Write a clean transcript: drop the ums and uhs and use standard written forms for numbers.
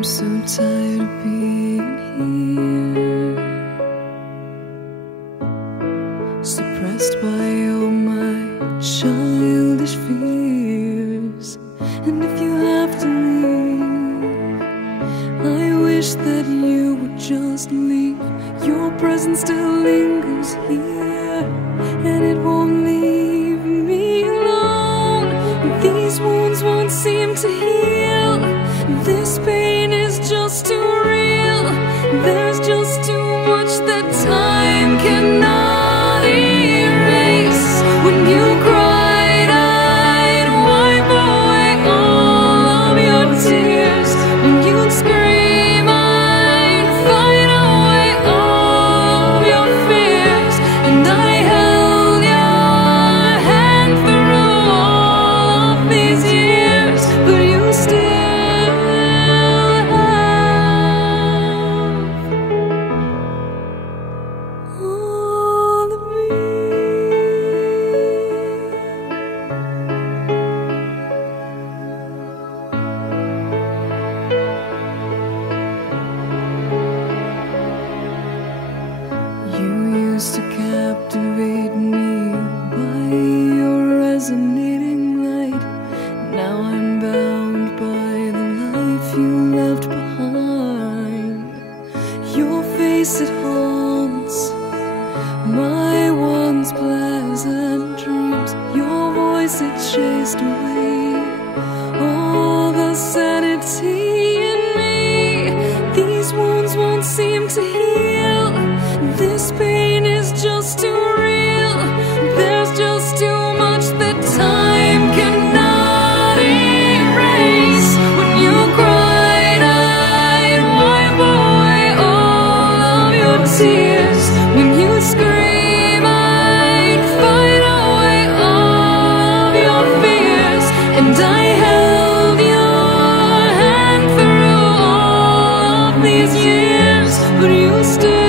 I'm so tired of being here, suppressed by all my childish fears. And if you have to leave, I wish that you would just leave. Your presence still lingers here, and it won't leave me alone. These wounds won't seem to heal. This pain is just too real. There's just too much that time cannot erase. When you cried, I'd wipe away all of your tears. When you'd scream, I'd fight away all of your fears. And I held your hand through all of these years, but you still to captivate me by your resonating light. Now I'm bound by the life you left behind. Your face, it haunts my once pleasant dreams. Your voice, it chased away all the sanity in me. These wounds won't seem to heal. This pain is just too real. There's just too much that time cannot erase. When you cried, I'd wipe away all of your tears. When you scream, I'd fight away all of your fears. And I held your hand through all of these years, but you still